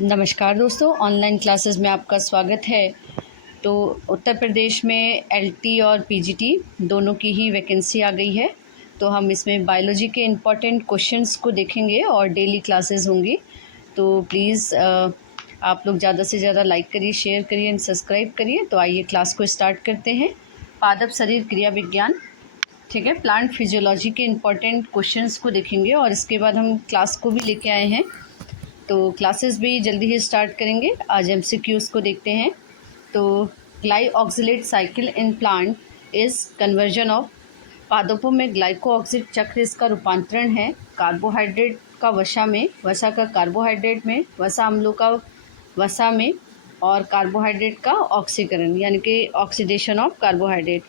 नमस्कार दोस्तों, online classes में आपका स्वागत है। तो उत्तर प्रदेश में एलटी और पीजीटी दोनों की ही वैकेंसी आ गई है। तो हम इसमें बायोलॉजी के इम्पॉर्टेंट क्वेश्चंस को देखेंगे और डेली क्लासेस होंगी। तो प्लीज़ आप लोग ज़्यादा से ज़्यादा लाइक करिए, शेयर करिए एंड सब्सक्राइब करिए। तो आइए क्लास को स्टार्ट करते हैं। पादप शरीर क्रिया विज्ञान, ठीक है, प्लांट फिजियोलॉजी के इम्पॉर्टेंट क्वेश्चंस को देखेंगे और इसके बाद हम क्लास को भी लेके आए हैं। तो क्लासेस भी जल्दी ही स्टार्ट करेंगे। आज एमसीक्यूज़ को देखते हैं। तो glyoxylate cycle in plant is conversion of, पादपों में ग्लाइकोऑक्सिड चक्र इसका रूपांतरण है कार्बोहाइड्रेट का वसा में, वसा का कार्बोहाइड्रेट में, वसा अम्लों का वसा में, और कार्बोहाइड्रेट का ऑक्सीकरण यानी कि ऑक्सीडेशन ऑफ कार्बोहाइड्रेट।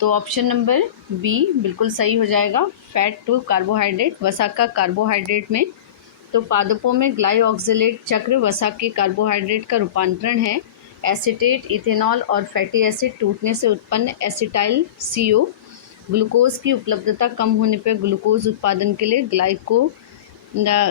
तो ऑप्शन नंबर बी बिल्कुल सही हो जाएगा। फैट टू कार्बोहाइड्रेट, वसा का कार्बोहाइड्रेट में। तो पादपों में ग्लाइऑक्सिलेट चक्र वसा के कार्बोहाइड्रेट का रूपांतरण है। एसीटेट, इथेनॉल और फैटी एसिड टूटने से उत्पन्न एसिटाइल CO ग्लूकोज की उपलब्धता कम होने पर ग्लूकोज उत्पादन के लिए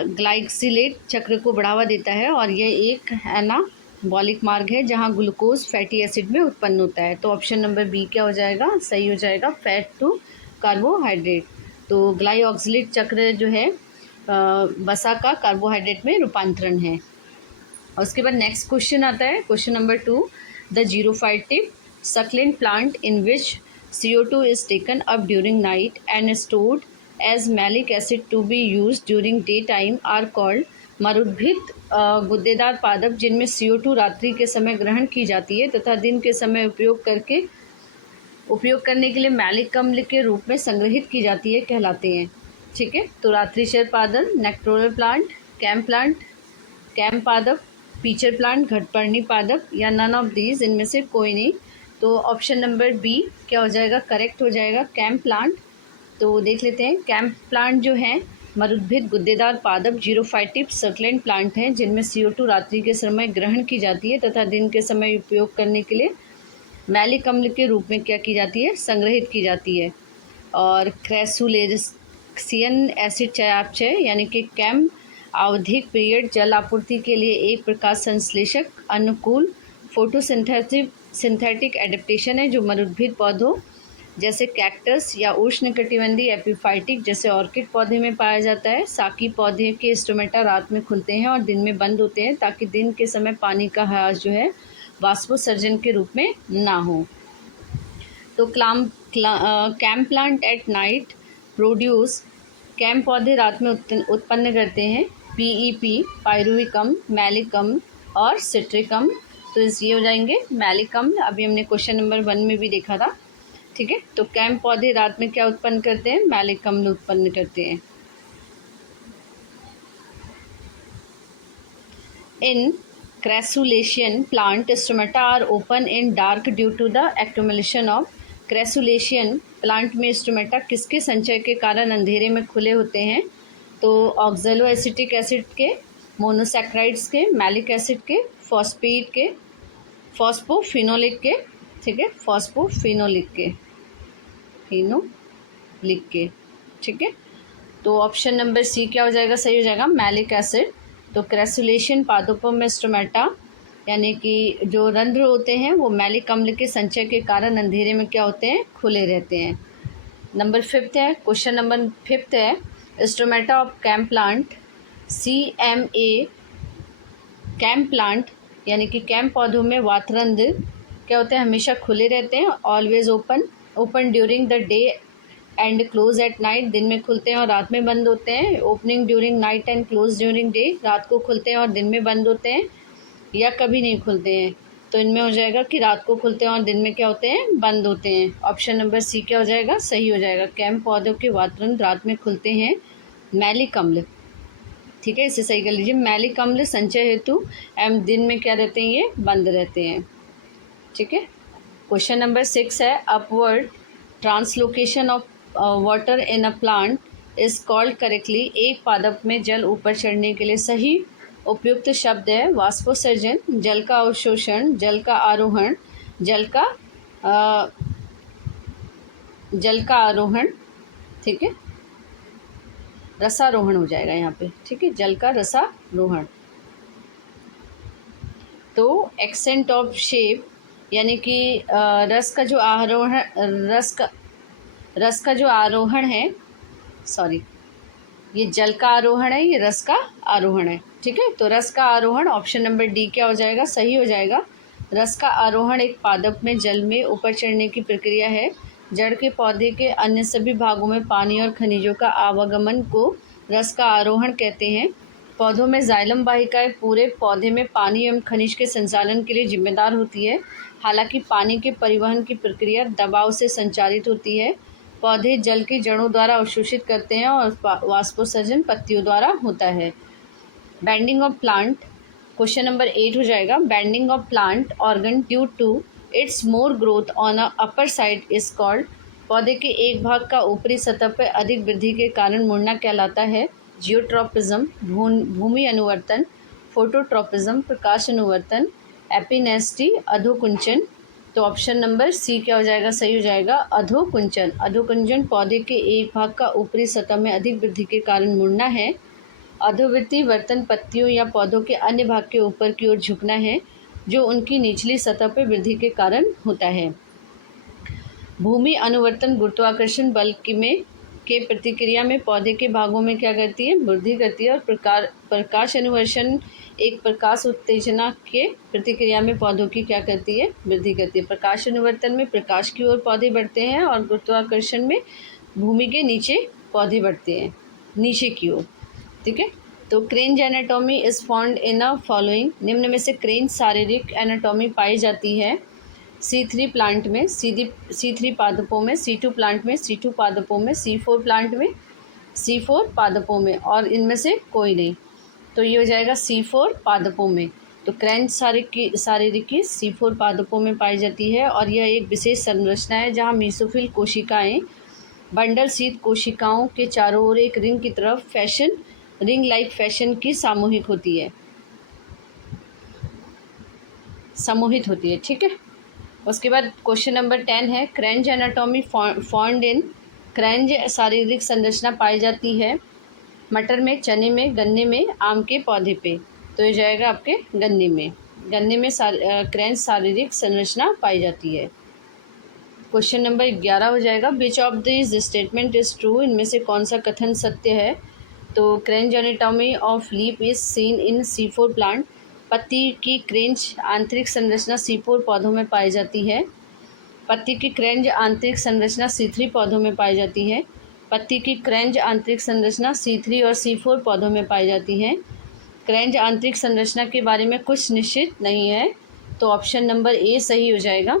ग्लाइक्सिलेट चक्र को बढ़ावा देता है और यह एक एनाबॉलिक मार्ग है जहां ग्लूकोज फैटी एसिड में उत्पन्न होता है। तो ऑप्शन नंबर बी क्या हो जाएगा, सही हो जाएगा, फैट टू कार्बोहाइड्रेट। तो ग्लाइऑक्सिलेट चक्र जो है वसा का कार्बोहाइड्रेट में रूपांतरण है। और उसके बाद नेक्स्ट क्वेश्चन आता है, question number 2। The xerophytic succulent plant in which CO2 is taken up during night and stored as malic acid to be use during day time are called. मरुद्भिद गुद्देदार पादप जिनमें CO2 रात्रि के समय ग्रहण की जाती है तथा दिन के समय उपयोग करने के लिए मैलिक अम्ल के रूप में संग्रहित की जाती है कहलाते हैं। ठीक है, तो रात्रिचर पादप, नेक्टोरल प्लांट, कैम पादप, पीचर प्लांट, घटपर्णी पादप, या नन ऑफ दीज, इनमें से कोई नहीं। तो ऑप्शन नंबर बी क्या हो जाएगा, करेक्ट हो जाएगा, कैम प्लांट। तो देख लेते हैं, कैम प्लांट जो है मरुद्भिद गुद्देदार पादप जीरोफाइटिक सक्लेंट प्लांट हैं जिनमें CO2 रात्रि के समय ग्रहण की जाती है तथा दिन के समय उपयोग करने के लिए मैलिक अम्ल के रूप में क्या की जाती है, संग्रहित की जाती है। और क्रैसुलेशियन एसिड चयापचय यानी कि कैम आवधिक पीरियड जल आपूर्ति के लिए एक प्रकाश संश्लेषक अनुकूल सिंथेटिक एडेप्टेशन है जो मरुद्भिद पौधों जैसे कैक्टस या उष्णकटिबंधीय एपिफाइटिक जैसे ऑर्किड पौधे में पाया जाता है। साकी पौधे के स्टोमेटा रात में खुलते हैं और दिन में बंद होते हैं ताकि दिन के समय पानी का ह्रास जो है वाष्पोत्सर्जन के रूप में ना हो। तो CAM plant at night produce, CAM पौधे रात में उत्पन्न करते हैं PEP, पायरुविक अम्ल, मैलिक अम्ल और सिट्रिक अम्ल। तो ये हो जाएंगे मैलिक अम्ल, अभी हमने क्वेश्चन नंबर 1 में भी देखा था। ठीक है, तो कैम पौधे रात में क्या उत्पन्न करते हैं, मैलिक अम्ल उत्पन्न करते हैं। In crassulacean plant stomata are open in dark due to the accumulation of. Crassulacean plant में स्टोमेटा किसके संचय के कारण अंधेरे में खुले होते हैं, तो ऑक्जेलो एसिटिक एसिड के, मोनोसैक्राइड्स के, मैलिक एसिड के, फॉस्फेट के, फॉस्फोफिनोलिक के, ठीक है, फॉस्फोफिनोलिक के, ठीक है। तो ऑप्शन नंबर सी क्या हो जाएगा, सही हो जाएगा, मैलिक एसिड। तो क्रैसुलेशन पादपों में स्टोमेटा यानी कि जो रंध्र होते हैं वो मैलिक अम्ल के संचय के कारण अंधेरे में क्या होते हैं, खुले रहते हैं। नंबर 5 है, क्वेश्चन नंबर 5 है, stomata of CAM plant CMA, CAM plant यानी कि कैम पौधों में वातरंध्र क्या होते हैं, हमेशा खुले रहते हैं। Always open during the day and close at night, दिन में खुलते हैं और रात में बंद होते हैं। Opening during night and close during day, रात को खुलते हैं और दिन में बंद होते हैं या कभी नहीं खुलते हैं। तो इनमें हो जाएगा कि रात को खुलते हैं और दिन में क्या होते हैं, बंद होते हैं। ऑप्शन नंबर सी क्या हो जाएगा, सही हो जाएगा, कैम पौधों के वातरंध्र रात में खुलते हैं, मैलिक अम्ल। ठीक है, इसे सही कर लीजिए, मैलिक अम्ल संचय हेतु एवं दिन में क्या रहते हैं, ये बंद रहते हैं। ठीक है, क्वेश्चन नंबर 6 है, upward translocation of water in a plant is called correctly. एक पादप में जल ऊपर चढ़ने के लिए सही उपयुक्त शब्द है वाष्पोत्सर्जन, जल का अवशोषण, जल का आरोहण, जल का आरोहण, ठीक है, रसारोहण हो जाएगा यहाँ पे। ठीक है, जल का रसारोहण। तो एक्सेंट ऑफ शेप यानी कि रस का जो आरोहण रस का जो आरोहण है, सॉरी, ये जल का आरोहण है, ये रस का आरोहण है। ठीक है, तो रस का आरोहण ऑप्शन नंबर डी क्या हो जाएगा, सही हो जाएगा। रस का आरोहण एक पादप में जल में ऊपर चढ़ने की प्रक्रिया है। जड़ के पौधे के अन्य सभी भागों में पानी और खनिजों का आवागमन को रस का आरोहण कहते हैं। पौधों में जाइलम वाहिकाएं पूरे पौधे में पानी एवं खनिज के संचालन के लिए जिम्मेदार होती है। हालांकि पानी के परिवहन की प्रक्रिया दबाव से संचालित होती है। पौधे जल की जड़ों द्वारा अवशोषित करते हैं और वाष्पोत्सर्जन पत्तियों द्वारा होता है। Bending of plant, question number 8 हो जाएगा। Bending of plant organ due to its more growth on a upper side is called. पौधे के एक भाग का ऊपरी सतह पर अधिक वृद्धि के कारण मुड़ना कहलाता है। जियोट्रॉपिज्म भूमि अनुवर्तन, फोटोट्रॉपिज्म प्रकाश अनुवर्तन, एपिनेस्टी अधोकुंचन। तो ऑप्शन नंबर सी क्या हो जाएगा, सही हो जाएगा, अधोकुंचन। अधोकुंचन पौधे के एक भाग का ऊपरी सतह में अधिक वृद्धि के कारण मुड़ना है। अधोवृत्ति वर्तन पत्तियों या पौधों के अन्य भाग के ऊपर की ओर झुकना है, जो उनकी निचली सतह पर वृद्धि के कारण होता है। भूमि अनुवर्तन गुरुत्वाकर्षण बल के प्रतिक्रिया में पौधे के भागों में क्या करती है, वृद्धि करती है। और प्रकाश अनुवर्षण एक प्रकाश उत्तेजना के प्रतिक्रिया में पौधों की क्या करती है, वृद्धि करती है। प्रकाश अनुवर्तन में प्रकाश की ओर पौधे बढ़ते हैं और गुरुत्वाकर्षण में भूमि के नीचे पौधे बढ़ते हैं, नीचे की ओर। ठीक है, तो Kranz anatomy is found in a following. निम्न में से क्रेंज शारीरिक एनाटॉमी पाई जाती है C3 प्लांट में, C3 पादपों में, C2 प्लांट में, C2 पादपों में, C4 प्लांट में, C4 पादपों में, और इनमें से कोई नहीं। तो ये हो जाएगा C4 पादपों में। तो क्रेंज शारीरिकी C4 पादपों में पाई जाती है और यह एक विशेष संरचना है जहाँ मीसोफिल कोशिकाएं बंडल शीत कोशिकाओं के चारों ओर एक रिंग की तरफ रिंग लाइक फैशन की समूहित होती है। ठीक है, उसके बाद क्वेश्चन नंबर 10 है। क्रेंज एनाटॉमी फाउंड इन, क्रेंज शारीरिक संरचना पाई जाती है मटर में, चने में, गन्ने में, आम के पौधे पे। तो ये जाएगा आपके गन्ने में क्रेंज शारीरिक संरचना पाई जाती है। क्वेश्चन नंबर 11 हो जाएगा। Which of this statement is true, इनमें से कौन सा कथन सत्य है। तो Kranz anatomy of leaf is seen in C4 plant. पत्ती की क्रेंज आंतरिक संरचना C4 पौधों में पाई जाती है। पत्ती की क्रेंज आंतरिक संरचना C3 पौधों में पाई जाती है। पत्ती की क्रेंज आंतरिक संरचना C3 और C4 पौधों में पाई जाती है। क्रेंज आंतरिक संरचना के बारे में कुछ निश्चित नहीं है, तो ऑप्शन नंबर ए सही हो जाएगा।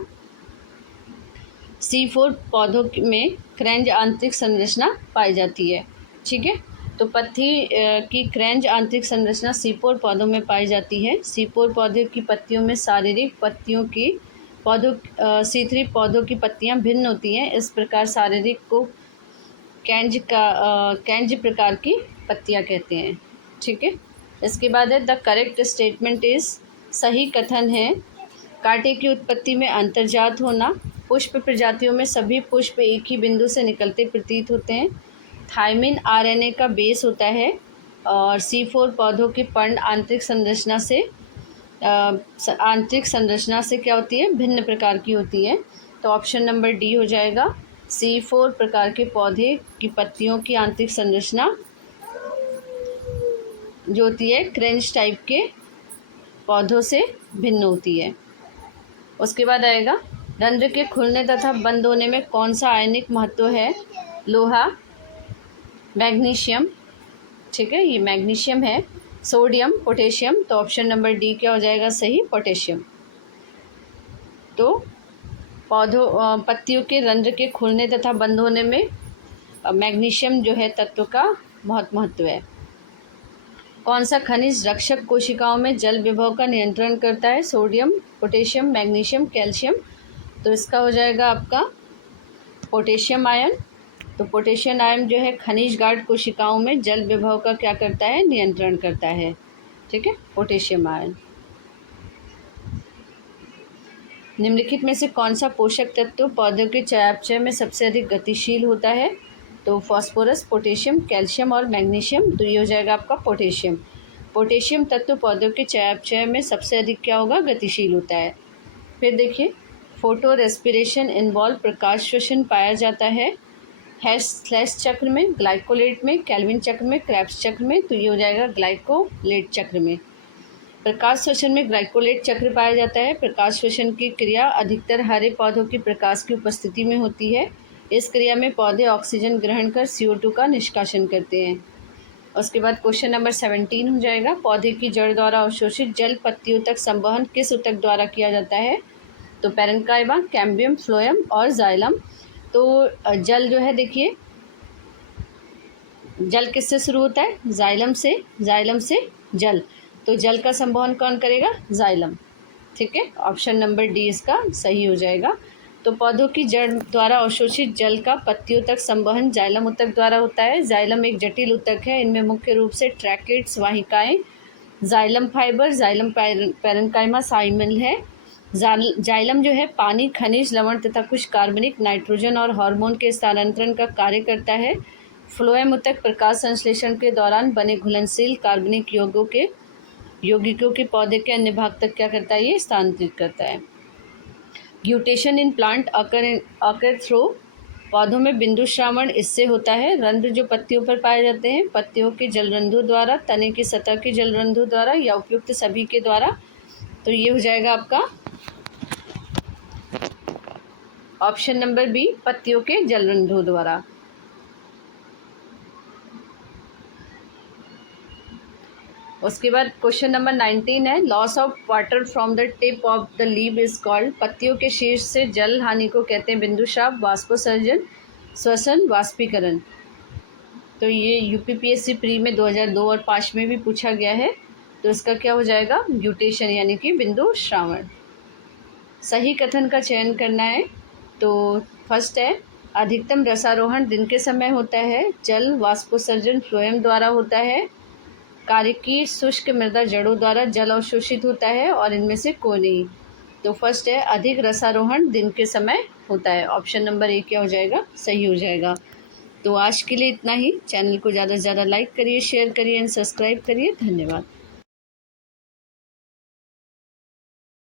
C4 पौधों में क्रेंज आंतरिक संरचना पाई जाती है। ठीक है, तो पत्ती की क्रेंज आंतरिक संरचना C4 पौधों में पाई जाती है। C4 पौधे की पत्तियों में शारीरिक C3 पौधों की पत्तियां भिन्न होती हैं। इस प्रकार शारीरिक को कैंज प्रकार की पत्तियां कहते हैं। ठीक है, इसके बाद है द करेक्ट स्टेटमेंट इज, सही कथन है कांटे की उत्पत्ति में अंतर्जात होना। पुष्प प्रजातियों में सभी पुष्प एक ही बिंदु से निकलते प्रतीत होते हैं। थायमिन RNA का बेस होता है और C4 पौधों की पर्ण आंतरिक संरचना से क्या होती है, भिन्न प्रकार की होती है। तो ऑप्शन नंबर डी हो जाएगा। C4 प्रकार के पौधे की पत्तियों की आंतरिक संरचना जो होती है क्रेंज टाइप के पौधों से भिन्न होती है। उसके बाद आएगा रंध्र के खुलने तथा बंद होने में कौन सा आयनिक महत्व है। लोहा, मैग्नीशियम, ठीक है, ये मैग्नीशियम है, सोडियम, पोटेशियम। तो ऑप्शन नंबर डी क्या हो जाएगा, सही, पोटेशियम। तो पत्तियों के रंध्र के खुलने तथा बंद होने में मैग्नीशियम जो है तत्व का बहुत महत्व है। कौन सा खनिज रक्षक कोशिकाओं में जल विभव का नियंत्रण करता है। Sodium, potassium, magnesium, calcium. तो इसका हो जाएगा आपका पोटेशियम आयन। तो पोटेशियम आयन जो है खनिज गार्ड कोशिकाओं में जल विभव का क्या करता है, नियंत्रण करता है। ठीक है, पोटेशियम आयन। निम्नलिखित में से कौन सा पोषक तत्व पौधों के चयापचय में सबसे अधिक गतिशील होता है। तो फास्फोरस, पोटेशियम, कैल्शियम और मैग्नीशियम। तो ये हो जाएगा आपका पोटेशियम। पोटेशियम तत्व पौधों के चयापचय में सबसे अधिक क्या होगा, गतिशील होता है। फिर देखिए, फोटो रेस्पिरेशन इन्वॉल्व प्रकाश श्वसन पाया जाता है स्लैश चक्र में, ग्लाइकोलेट में, कैल्विन चक्र में, क्रेब्स चक्र में। तो ये हो जाएगा ग्लाइकोलेट चक्र में। प्रकाश श्वसन में ग्लाइकोलेट चक्र पाया जाता है। प्रकाश श्वसन की क्रिया अधिकतर हरे पौधों की प्रकाश की उपस्थिति में होती है। इस क्रिया में पौधे ऑक्सीजन ग्रहण कर CO2 का निष्कासन करते हैं। उसके बाद क्वेश्चन नंबर 17 हो जाएगा, पौधे की जड़ द्वारा अवशोषित जल पत्तियों तक संवहन किस ऊतक द्वारा किया जाता है। तो पैरेन्काइमा, कैम्बियम, फ्लोएम और जाइलम। तो जल जो है देखिए, जल किससे शुरू होता है, जाइलम से जल। तो जल का संवहन कौन करेगा, जाइलम। ठीक है, ऑप्शन नंबर डी इसका सही हो जाएगा। तो पौधों की जड़ द्वारा अवशोषित जल का पत्तियों तक संवहन जाइलम ऊतक द्वारा होता है। जाइलम एक जटिल ऊतक है। इनमें मुख्य रूप से ट्रैकेट्स वाहिकाएं, जाइलम फाइबर, जाइलम पैरेन्काइमा शामिल है। जाइलम जो है पानी, खनिज, लवण तथा कुछ कार्बनिक, नाइट्रोजन और हार्मोन के स्थानांतरण का कार्य करता है। फ्लोएम ऊतक प्रकाश संश्लेषण के दौरान बने घुलनशील कार्बनिक यौगिकों के पौधे के अन्य भाग तक क्या करता है, ये स्थानांतरित करता है। Guttation in plant occur throw, पौधों में बिंदु श्रावण इससे होता है। रंध्र जो पत्तियों पर पाए जाते हैं, पत्तियों के जलरंध्रों द्वारा, तने की सतह के जलरंध्रों द्वारा या उपयुक्त सभी के द्वारा। तो ये हो जाएगा आपका ऑप्शन नंबर बी, पत्तियों के जलरंध्रों द्वारा। उसके बाद क्वेश्चन नंबर 19 है, loss of water from the tip of the leave is called, पत्तियों के शीर्ष से जल हानि को कहते हैं बिंदुस्राव, वाष्पोत्सर्जन, श्वसन, वाष्पीकरण। तो ये यूपीपीएससी प्री में 2002 और 5 में भी पूछा गया है। तो इसका क्या हो जाएगा, ग्यूटेशन यानी कि बिंदु श्रावण। सही कथन का चयन करना है। तो फर्स्ट है, अधिकतम रसारोहण दिन के समय होता है। जल वाष्पोत्सर्जन फ्लोएम द्वारा होता है। कार्य की शुष्क मृदा जड़ों द्वारा जल अवशोषित होता है और इनमें से कोई नहीं। तो फर्स्ट है, अधिक रसारोहण दिन के समय होता है। ऑप्शन नंबर ए क्या हो जाएगा, सही हो जाएगा। तो आज के लिए इतना ही। चैनल को ज़्यादा से ज़्यादा लाइक करिए, शेयर करिए एंड सब्सक्राइब करिए। धन्यवाद।